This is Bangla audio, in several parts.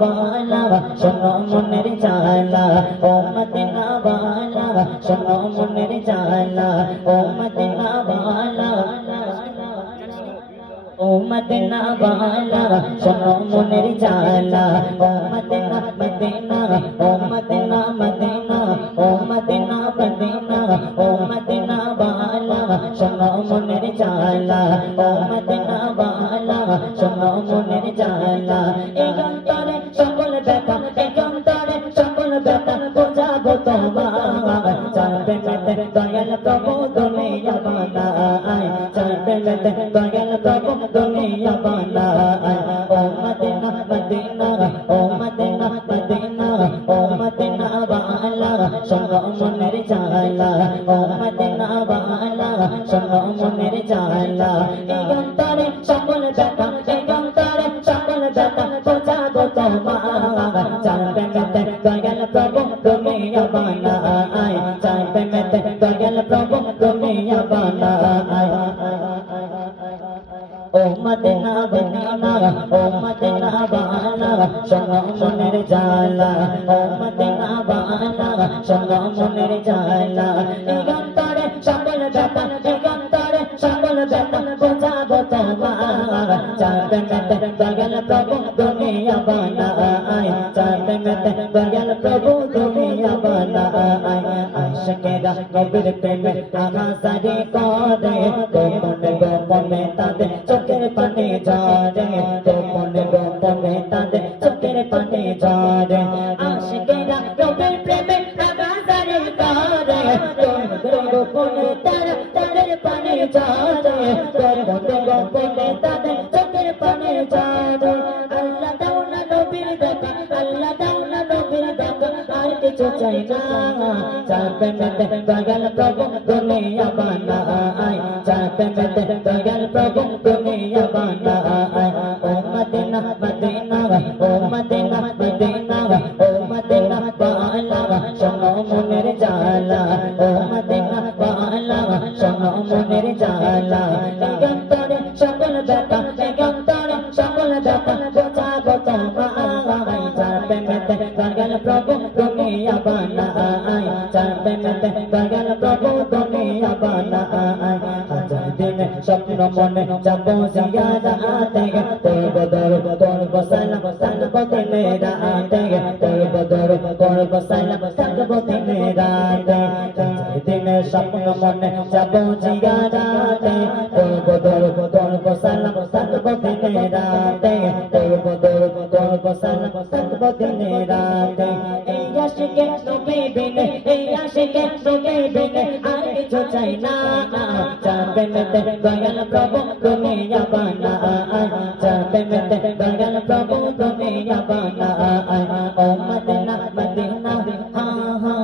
वाला सुनो मुन्नर जाला ओ मदीना वाला सुनो मुन्नर जाला ओ मदीना वाला ओ मदीना वाला सुनो मुन्नर जाला ओ मदीना मदीना ओ मदीना मदीना ओ मदीना मदीना ओ मदीना वाला सुनो मुन्नर जाला ओ मदीना वाला सुनो मुन्नर जाला সকল ব্যথা একান্তরে সকল ব্যথা বোঝাবো তোমার চাঁদে মেতে দয়াল প্রভু দুনিয়া বানায় চাঁদে মেতে দয়াল প্রভু দুনিয়া বানায় ও Medina Medina oh Medina Medina oh Medina वाला सुनो मुन्नर जाला ও মদিনা वाला सुनो मुन्नर जाला একান্তরে সকল ব্যথা একান্তরে সকল ব্যথা বোঝাবো তোমার চাঁদে মেতে দয়াল প্রভু দুনিয়া বানায় চাঁদে মেতে দয়াল প্রভু দুনিয়া বানায় ओ मदीना मदीना ओ मदीना वाला सुनो मुन्नर जाला ओ मदीना वाला सुनो मुन्नर जाला एकांतरे সকল ব্যথা একান্তরে সকল ব্যথা বোঝাবো তোমার চাঁদে মেতে দয়াল প্রভু দুনিয়া বানায় চাঁদে মেতে দয়াল প্রভু দুনিয়া বানায় আশিকেরা নবীর প্রেমে আগাছারি করে গোপনে গোপনে তাদের চোখের পানি ঝরে গোপনে গোপনে তাদের চোখের পানি ঝরে আশিকেরা নবীর প্রেমে আগাছারি করে গোপনে তাদের পানি ঝরে গোপনে গোপনে তাদের চোখের পানি ঝরে আল্লাহ দাও না নবীর দেখা আল্লাহ দাও না নবীর দেখা আর কিছু চাই না চাঁদে মেতে দয়াল প্রভু দুনিয়া বানায় চাঁদে মেতে দয়াল প্রভু দুনিয়া বানায় ও Medina Medina oh Medina Medina oh Medina वाला सुनो मुन्नर जाला ओ मदिना वाला सुनो मुन्नर जाला एकांतरे সকল ব্যথা একান্তরে সকল ব্যথা বোঝাবো তোমায় চাঁদে মেতে দয়াল প্রভু দুনিয়া বানায় চাঁদে মেতে দয়াল প্রভু দুনিয়া বানায় হাজার দিন স্বপ্ন মনে যাবো জিয়ারাতে করবো দরব করবো সালাম থাকবো দিনে রাতে করবো দরব করবো সালাম থাকবো দিনে রাতে হাজার দিন স্বপ্ন মনে যাবো জিয়ারাতে করবো দরব করবো সালাম থাকবো দিনে রাতে করবো দরব করবো সালাম থাকবো দিনে রাতে এই আশিকে নবী বিনে এই আশিকে নবী বিনে আর কিছু চাই না চাঁদে মেতে দয়াল প্রভু দুনিয়া বানায় চাঁদে মেতে দয়াল প্রভু দুনিয়া বানায় ও মদিনা মদিনা হা হা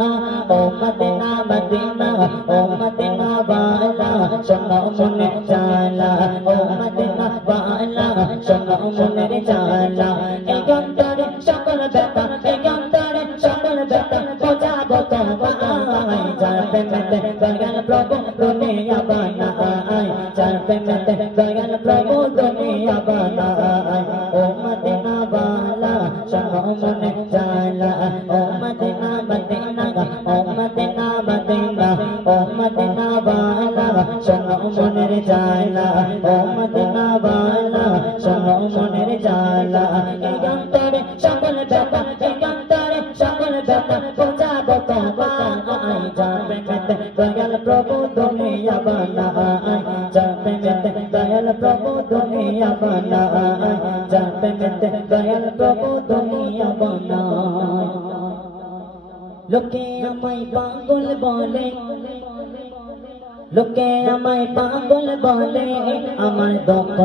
হা ও মদিনা মদিনা ও মদিনা वाला सुनो मुन्नर जाला ओ मदिना वाला सुनो मुन्नर जाला एकांतरे সকল ব্যথা একান্তরে সকল ব্যথা বোঝাবো তোমায় চাঁদে মেতে দয়াল প্রভু দুনিয়া বানায় চাঁদে মেতে দয়াল প্রভু দুনিয়া বানায় ও মদিনা वाला सुनो मुन्नर जाला ओ मदिना मदिना ओ मदिना मदिना ओ मदिना वाला सुनो मुन्नर जाला ओ मदिना वाला सुनो मुन्नर जाला एकांतरे সকল ব্যথা একান্তরে সকল ব্যথা বোঝাবো তোমায় চাঁদে মেতে দয়াল প্রভু দুনিয়া বানায় চাঁদে মেতে দয়াল প্রভু দুনিয়া বানায় চাঁদে মেতে দয়াল প্রভু দুনিয়া বানায় লোকে আমায় পাগল বলে লোকে আমায় পাগল বলে আমার দুঃখ